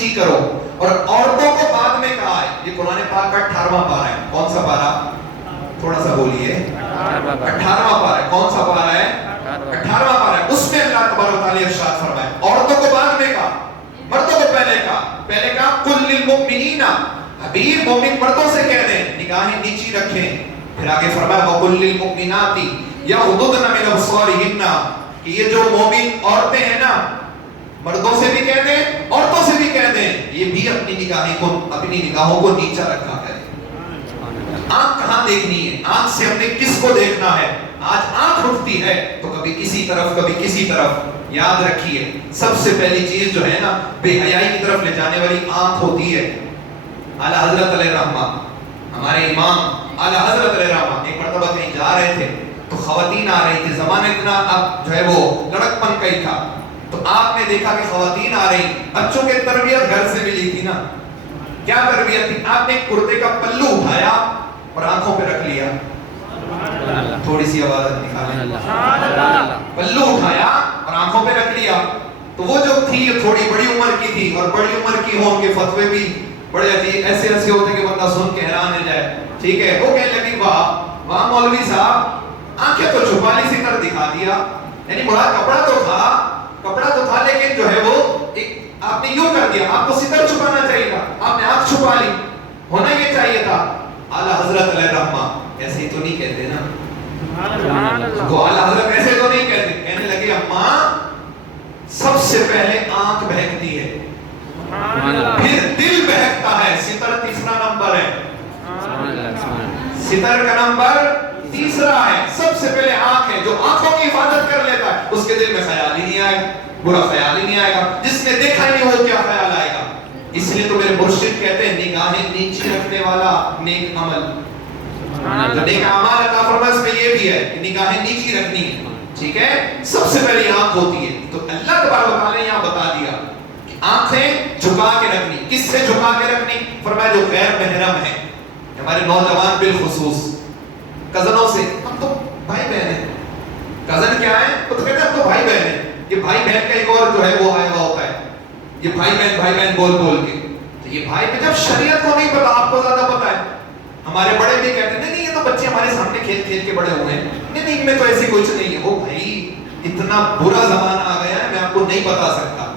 نیچی کرو. اور عورتوں کو بعد میں کہا ہے. یہ قرآن پاک کا 18واں پارہ ہے. کون سا پارہ؟ تھوڑا سا بولیے. 18واں پارہ ہے. کون سا پارہ ہے؟ 18واں پارہ ہے. اس میں اللہ تبارک و تعالی ارشاد فرمائے عورتوں کو بعد میں کہا, مردوں کو پہلے کہا. پہلے کہا قل للمؤمنین, حبیب مومن مردوں سے کہہ دیں نگاہیں نیچی رکھیں. پھر آگے فرمایا وقل للمؤمنات یغضضن من ابصارہن, کہ یہ جو مومن عورتیں ہیں نا, مردوں سے بھی کہہ دیں عورتوں سے بھی کہہ دیں یہ بھی اپنی نگاہوں کو نیچا رکھا کریں. آنکھ کہاں دیکھنی ہے؟ آنکھ سے ہم نے کس کو دیکھنا ہے؟ آج آنکھ اٹھتی ہے تو کبھی کسی طرف کبھی کسی طرف. یاد رکھیے سب سے پہلی چیز جو ہے نا بے حیائی کی طرف لے جانے والی آنکھ ہوتی ہے. اعلیٰ حضرت علیہ رحمہ, ہمارے امام اعلیٰ حضرت علیہ رحمہ ایک مرتبہ کہیں جا رہے تھے تو خواتین آ رہی تھی. زمانہ اتنا اب جو ہے وہ لڑک پن کا ہی تھا. تو آپ نے دیکھا کہ خواتین آ رہی, بچوں کی تربیت گھر سے ملی تھی نا. کیا تربیت تھی؟ آپ نے کرتے کا پلو اٹھایا اور آنکھوں پہ رکھ لیا. تھوڑی سی آواز نکالیں. پلو اٹھایا اور آنکھوں پہ رکھ لیا. تو وہ جو تھی یہ تھوڑی بڑی عمر کی تھی, اور بڑی عمر کی ہوں کے فتوے بھی بڑے عجیب ایسے ایسے ہوتے کہ بندہ سن کے حیران ہو جائے. ٹھیک ہے, وہ کہنے لگی واہ واہ مولوی صاحب آنکھیں تو چھپا لی, ستر دکھا دیا. یعنی بڑا کپڑا تو تھا لیکن جو ہے وہ ایک آپ نے یوں کر دیا. آپ کو ستر چھپانا چاہیے تھا, آپ نے آنکھ چھپا لی. ہونا یہ چاہیے تھا. اعلیٰ حضرت علیہ رحمہ ایسے ہی تو نہیں کہتے نا, تو اعلیٰ حضرت ایسے تو نہیں کہتے. کہنے لگے اماں سب سے پہلے آنکھ بہکتی ہے, پھر دل بہکتا ہے, ستر تیسرا نمبر ہے. ستر کا نمبر تیسرا ہے. سب سے پہلے آنکھ ہے. جو آنکھوں کی حفاظت کر لیتا ہے اس کے دل میں خیال ہی نہیں آئے گا, برا خیال ہی نہیں آئے گا. جس نے دیکھا ہی نہیں وہ کیا خیال آئے گا. اس لیے تو میرے مرشد کہتے ہیں نگاہیں نیچی رکھنے والا نیک عمل. جو نیک اعمال عطا فرمائے اس میں یہ بھی ہے کہ نگاہیں نیچی رکھنی ہے. ٹھیک ہے, سب سے پہلی آنکھ ہوتی ہے. تو اللہ تبارک و تعالی نے یہاں بتا دیا کہ آنکھیں جھکا کے رکھنی. کس سے جھکا کے رکھنی؟ فرمایا جو غیر محرم ہے, ہمارے نوجوان بالخصوص کزنوں سے. ہم تو بھائی بہن ہیں. کزن کیا ہے؟ وہ تو کہتے ہیں ہم تو بھائی بہن ہیں. یہ بھائی بہن کا ایک اور جو ہے وہ آیا ہوا ہوتا ہے, یہ بھائی بہن بول کے. تو یہ بھائی بہن جب شریعت کو نہیں پتا, آپ کو زیادہ پتا ہے. ہمارے بڑے بھی کہتے ہیں نہیں یہ تو بچے ہمارے سامنے کھیل کھیل کے بڑے ہوئے ہیں, نہیں ان میں تو ایسی کچھ نہیں ہے. وہ بھائی اتنا برا زمانہ آ گیا ہے میں آپ کو نہیں بتا سکتا,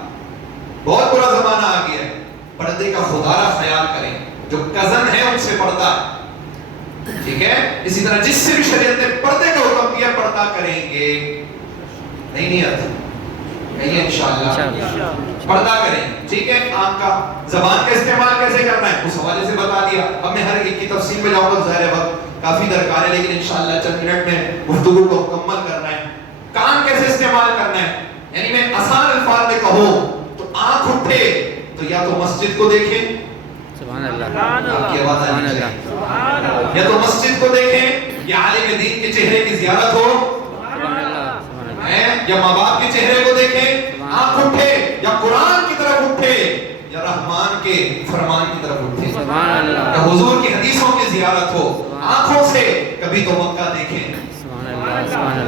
بہت برا زمانہ آ گیا ہے. پردے کا خدا را خیال کریں. جو کزن ہے ان سے پردہ, ٹھیک ہے. اسی طرح جس سے بھی شریعت نے پردے کا حکم دیا پردہ کریں گے. نہیں آتا نہیں انشاءاللہ پردہ کریں. ٹھیک ہے, آنکھ کا زبان کا استعمال کیسے کرنا ہے اس حوالے سے بتا دیا. اب میں ہر ایک کی تفصیل میں جاؤں گا, ظاہر وقت کافی درکار ہے, لیکن انشاءاللہ چند منٹ میں گفتگو کو مکمل کرنا ہے. کان کیسے استعمال کرنا ہے, یعنی میں آسان الفاظ میں کہوں تو آنکھ اٹھے تو یا تو مسجد کو دیکھیں, سبحان اللہ, آپ کی آواز آنی چاہیے, یا تو مسجد کو دیکھیں, یا عالم دین کے چہرے کی زیارت ہو, یا ماں باپ کے چہرے کو دیکھیں, آنکھ اٹھے, یا قرآن کی طرف اٹھے, یا رحمان کے فرمان کی طرف اٹھے, یا حضور کی حدیثوں کی زیارت ہو. آنکھوں سے کبھی تو مکہ دیکھیں,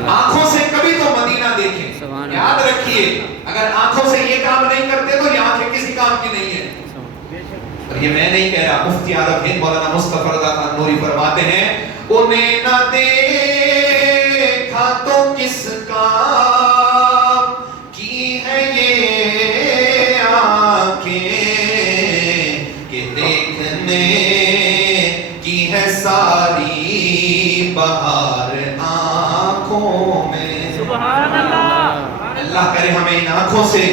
آنکھوں سے کبھی تو مدینہ دیکھیں. یاد رکھیے اگر آنکھوں سے یہ کام نہیں کرتے تو یہ آنکھیں کسی کام کی نہیں ہے. اور یہ میں نہیں کہہ رہا, مفتی عرب ہند مولانا مصطفی رضا خان نوری فرماتے ہیں انہیں نہ دیکھا تو کس کام کی ہے یہ آنکھیں کہ دیکھنے کی ہے ساری بہار آنکھوں میں. سبحان اللہ. اللہ کرے ہمیں ان آنکھوں سے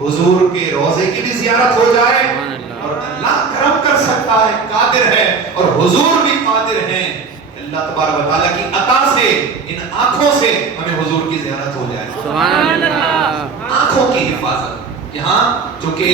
حضور کے روضے کی بھی زیارت ہو جائے, اور اللہ کرم کر سکتا ہے, قادر ہے, اور حضور بھی قادر ہیں. اللہ تبارک و تعالیٰ کی عطا سے ان آنکھوں سے ہمیں حضور کی زیارت ہو جائے. سبحان اللہ. آنکھوں کی حفاظت یہاں جو کہ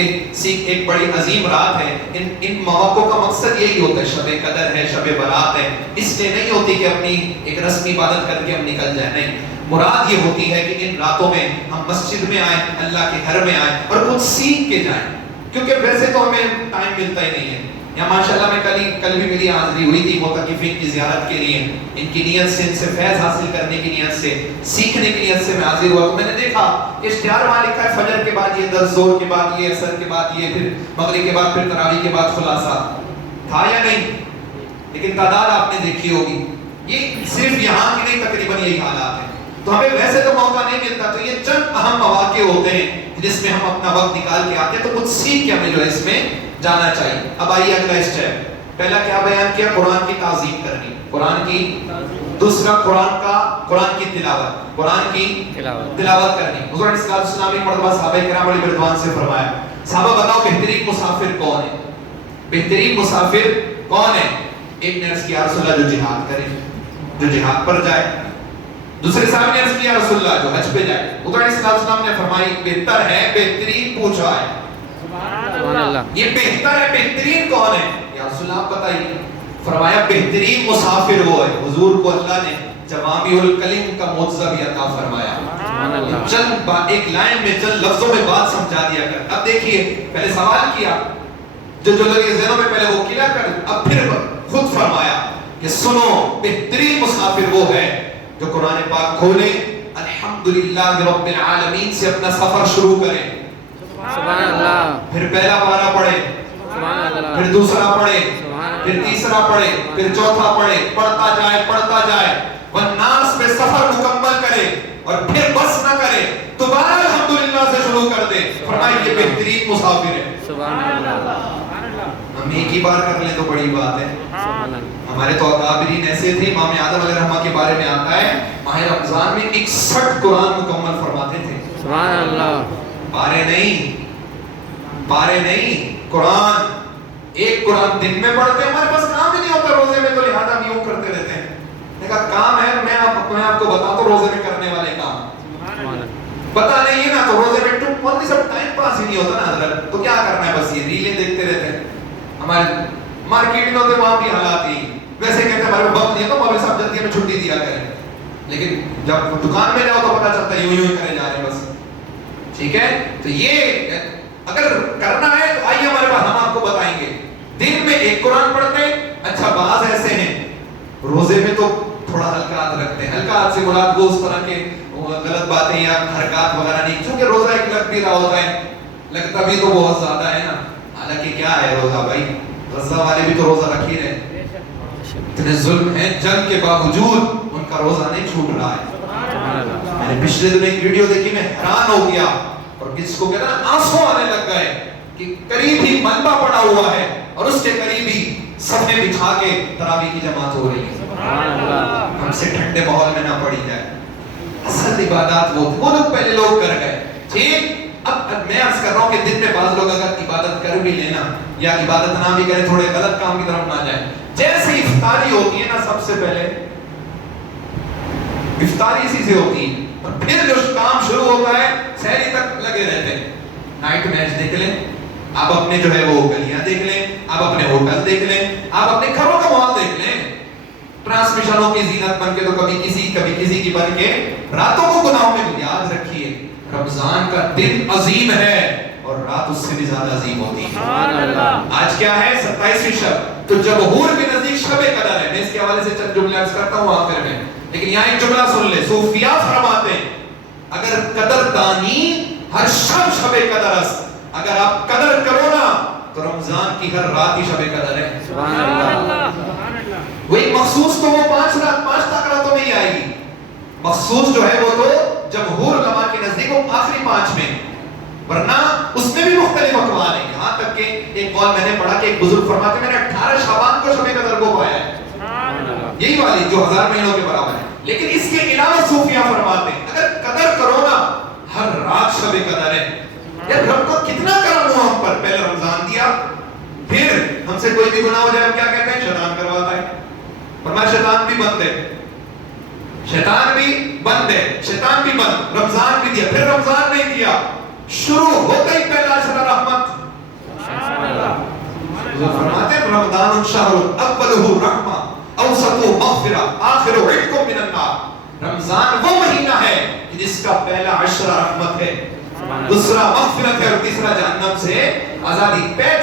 ایک بڑی عظیم رات ہے, ان مواقع کا مقصد یہی ہوتا ہے, شب قدر ہے, شب برات ہے, اس لیے نہیں ہوتی کہ اپنی ایک رسمی عبادت کر کے ہم نکل جائیں. نہیں, مراد یہ ہوتی ہے کہ ان راتوں میں ہم مسجد میں آئیں, اللہ کے گھر میں آئیں اور کچھ سیکھ کے جائیں, کیونکہ ویسے تو ہمیں ٹائم ملتا ہی نہیں ہے. یا ماشاءاللہ میں کل بھی میری حاضری ہوئی تھی معتکفین کی زیارت کے لیے، ان کی نیت سے، ان سے فیض حاصل کرنے کی نیت سے، سیکھنے کی نیت سے میں حاضر ہوا، تو میں نے دیکھا اشتہار وہاں لکھا ہے فجر کے بعد یہ درس، ظہر کے بعد یہ، عصر کے بعد یہ، پھر مغرب کے بعد پھر تراویح کے بعد خلاصہ تھا یا نہیں؟ لیکن تعداد آپ نے دیکھی ہوگی، یہ صرف یہاں کی نہیں تقریباً یہی حالات ہیں۔ تو ہمیں ویسے تو موقع نہیں ملتا، تو یہ چند اہم مواقع ہوتے ہیں جس میں ہم اپنا وقت نکال کے آتے ہیں، تو کچھ سیکھ کے ہمیں جو ہے اس میں جانا چاہیے۔ اب آئیے اگلا اسٹیپ، پہلا کیا بیان کیا؟ قرآن کی تعظیم کرنی، قرآن کی، دوسرا قرآن کی تلاوت، قرآن کی تلاوت کرنی۔ حضور علیہ السلام نے مرتبہ صحابہ کرام علی رضوان سے فرمایا، صحابہ بتاؤ بہترین مسافر کون ہے؟ بہترین مسافر کون ہے؟ ایک نے عرض کیا رسول اللہ جو جہاد کرے، جو جہاد پر جائے۔ دوسرے صاحب نے عرض کیا رسول اللہ جو حج پہ جائے۔ حضور علیہ السلام نے فرمائی بہتر ہے، بہترین پوچھا ہے، سبحان اللہ، یہ بہتر ہے، بہترین کون ہے یا رسول اللہ آپ بتائیے؟ فرمایا بہترین مسافر وہ ہے۔ حضور کو اللہ نے جوامع الکلم کا معجزہ بھی عطا فرمایا، سبحان اللہ، چند ایک لائن میں چند لفظوں میں بات سمجھا دیا کر۔ اب دیکھیے پہلے سوال کیا جو لوگ ذہنوں میں پہلے وہ کیا کر، اب پھر خود فرمایا کہ سنو بہترین مسافر وہ ہے جو قرآن پاک کھولے، الحمدللہ رب العالمین سے اپنا سفر شروع کرے، سبحان اللہ، پھر پہلا پارہ پڑھے، سبحان اللہ، پھر دوسرا پڑھے، سبحان پھر اللہ، تیسرا پڑھے، پھر چوتھا پڑھے، پڑھتا جائے والناس میں سفر مکمل کرے اور پھر بس نہ کرے، دوبارہ الحمدللہ سے شروع کر دے۔ فرمایا یہ بہترین مسافر ہے۔ سبحان اللہ، ہم ایک ہی بار کر لیں تو بڑی بات ہے۔ سبحان اللہ، ہمارے تو اکابرین ایسے تھے، امام آدم علیہ الرحمہ کے بارے میں آتا ہے ماہ رمضان میں 61 قرآن مکمل فرماتے تھے۔ سبحان اللہ، پارے نہیں، قرآن ایک قرآن دن میں پڑھتے ہیں، ہمارے پاس کام ہی نہیں ہوتا روزے میں، تو لہٰذا ہم یوں کرتے رہتے ہیں۔ نے کہا کام ہے، میں آپ کو بتاتا ہوں روزے میں کرنے والے کام، پتہ نہیں ہے نا، تو روزے میں ٹوٹی سب ٹائم پاس ہی نہیں ہوتا نا حضرت، تو کیا کرنا ہے؟ بس یہ ریلیں دیکھتے رہتے ہیں۔ ہمارے مارکیٹ میں ہوتے وہاں بھی حالات ہی ویسے کہتے ہیں ہمارے وقت نہیں ہے تو مولوی صاحب جلدی ہمیں چھٹی دیا کریں، لیکن جب دکان میں جاؤ تو پتہ چلتا ہے یوں ہی کرے جا رہے ہیں بس۔ ٹھیک ہے، تو یہ اگر کرنا ہے تو آئیے ہمارے پاس، ہم آپ کو بتائیں گے۔ دن میں ایک قرآن پڑھتے ہیں، اچھا بعض ایسے ہیں روزے میں تو تھوڑا حلقات رکھتے ہیں، حلقات سے مراد وہ اس طرح کے غلط باتیں یا حرکات وغیرہ نہیں، کیونکہ روزہ ایک لگ بھی رہا ہوتا ہے، لگتا بھی تو بہت زیادہ ہے نا، حالانکہ کیا ہے روزہ بھائی، غزہ والے بھی تو روزہ رکھ ہی رہے، اتنے ظلم ہیں، جنگ کے باوجود ان کا روزہ نہیں چھوٹ رہا ہے۔ میں نے پچھلے دن ایک ویڈیو دیکھی، میں حیران ہو گیا، اور جس کو کہتا نا آنسو آنے لگ گئے کہ قریب ہی ملبہ پڑا ہوا ہے اور اس کے قریب ہی صفیں بچھا کے تراویح کی جماعت ہو رہی ہے۔ ہم سے ٹھنڈے ماحول میں نہ پڑی جائے، اصل عبادات وہ لوگ پہلے لوگ کر گئے۔ ٹھیک، اب میں عرض کر رہا ہوں کہ دن میں بعض لوگ اگر عبادت کر بھی لینا یا عبادت نہ بھی کریں، تھوڑے غلط کام کی طرف نہ جائیں، جیسے افطاری ہوتی ہے نا، سب سے پہلے افطاری اسی سے ہوتی ہے، اور پھر جو کام شروع ہوتا ہے سحری تک لگے رہتے ہیں۔ نائٹ میچ دیکھ لیں آپ، اپنے جو ہے وہ گلیاں دیکھ لیں آپ، اپنے ہوٹل دیکھ لیں آپ، اپنے گھروں کا ماحول دیکھ لیں، ٹرانسمیشنوں کی زینت بن کے تو کبھی کسی کی بن کے راتوں کو گناہوں میں یاد رکھیے، رمضان کا دن عظیم ہے اور رات اس سے بھی زیادہ عظیم ہوتی ہے۔ آج کیا ہے؟ 27ویں شب، تو جمہور کے نزدیک شب قدر ہے۔ میں اس کے حوالے سے چند جملے عرض کرتا ہوں آخر میں، لیکن یہاں ایک جملہ سن لے، صوفیاء فرماتے ہیں اگر قدر دانی ہر شب شب قدر است، اگر آپ قدر کرو نا تو رمضان کی ہر رات ہی شب قدر ہے۔ سبحان اللہ، وہ ایک مخصوص تو وہ 5 تک تو نہیں آئے گی، مخصوص جو ہے وہ تو جمہور علماء کے نزدیک وہ آخری 5 میں، ورنہ اس میں بھی مختلف اقوال ہیں۔ یہاں تک کہ ایک قول میں نے پڑھا کہ ایک بزرگ فرماتے ہیں میں نے 18 شعبان کو شب قدر کو پایا ہے، یہی والی جو 1000 مہینوں کے برابر ہے۔ لیکن اس کے علاوہ صوفیاء فرماتے ہیں اگر قدر کرو نا ہر رات شب قدر ہے۔ یار رب کو کتنا کرم ہوا ہم پر، پہلے رمضان دیا، پھر ہم سے کوئی بھی گناہ ہو جائے ہم کیا کہتے ہیں؟ شیطان کرواتا ہے۔ فرمایا شیطان بھی بند ہے، شیطان بھی بند ہے، شیطان بھی بند، رمضان بھی دیا، پھر رمضان نہیں دیا، شروع ہوتا ہی پہلا عشرہ رحمت۔ فرماتے ہیں رمضان الشہر اولہ رحمہ اوسطہ مغفرہ آخرہ عتق من النار۔ رمضان وہ مہینہ ہے جس کا پہلا عشرہ رحمت ہے، دوسرا مغفرت ہے اور تیسرا جہنم سے آزادی۔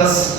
10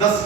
10